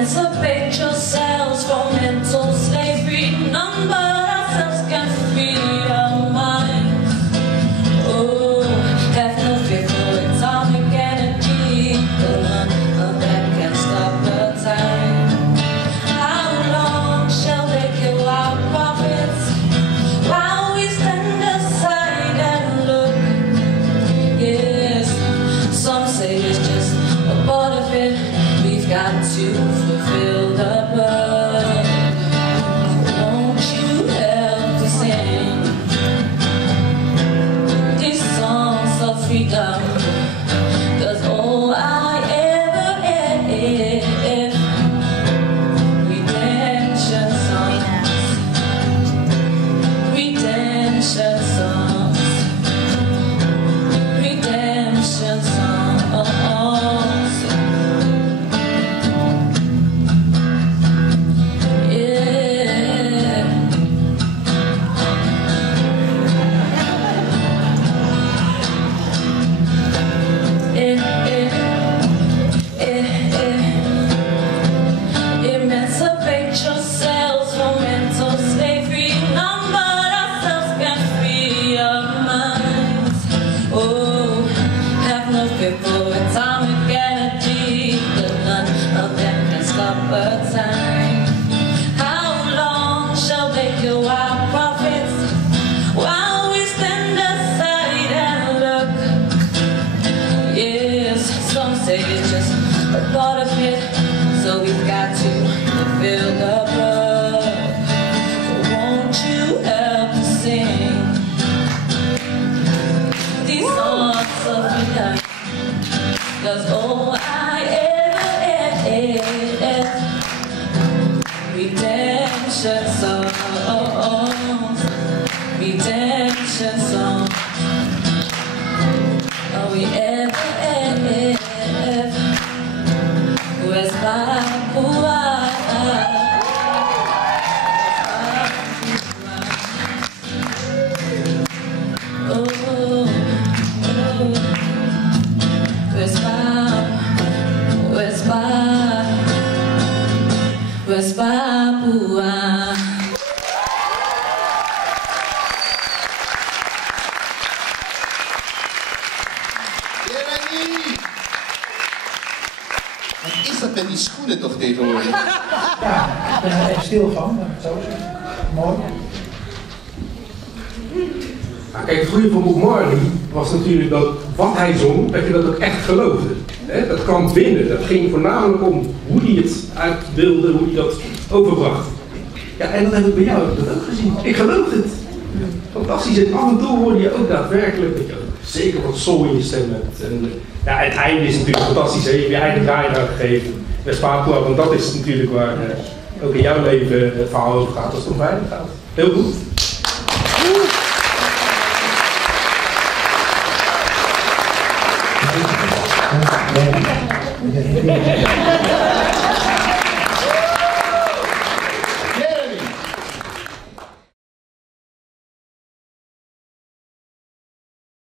Emancipate yourselves from mental slavery. None but ourselves can free our minds. Oh, have no fear for atomic energy, but none of that can stop the time. How long shall they kill our prophets while we stand aside and look? Yes, some say it's just a part of it. We've got to fulfill the birth. Won't you help to sing these songs of freedom? 'Cause all I ever have, redemption songs, redemption songs, redemption songs. Emancipate yourselves from mental slavery. None but ourselves can free our minds. Oh, have no fear for atomic energy, but none of them can stop the time. How long shall they kill our prophets while we stand aside and look? Yes, some say it's just a part of it, so we've got to fulfill the book. So won't you help to sing these songs of freedom? 'Cause all I ever have, redemption songs, redemption songs. All we ever have, West Papua. West Papua. Gerany! Wat is dat met die schoenen toch tegenwoordig? Ja, ik ben er echt stil van, maar zo is het. Mooi. Nou, kijk, het goede van Bob Marley was natuurlijk dat wat hij zong, dat je dat ook echt geloofde. Dat kwam binnen, dat ging voornamelijk om hoe hij het uitbeelde, hoe hij dat overbracht. Ja, en dat heb ik bij jou dat ook gezien. Ik geloof het. Fantastisch. En af en toe hoorde je ook daadwerkelijk dat je zeker wat soul in je stem hebt. En ja, het einde is natuurlijk fantastisch. Hè? Je hebt je eigen draaidag gegeven. West Papua, want dat is natuurlijk waar ook in jouw leven het verhaal over gaat als het om veilig gaat. Heel goed. Ja.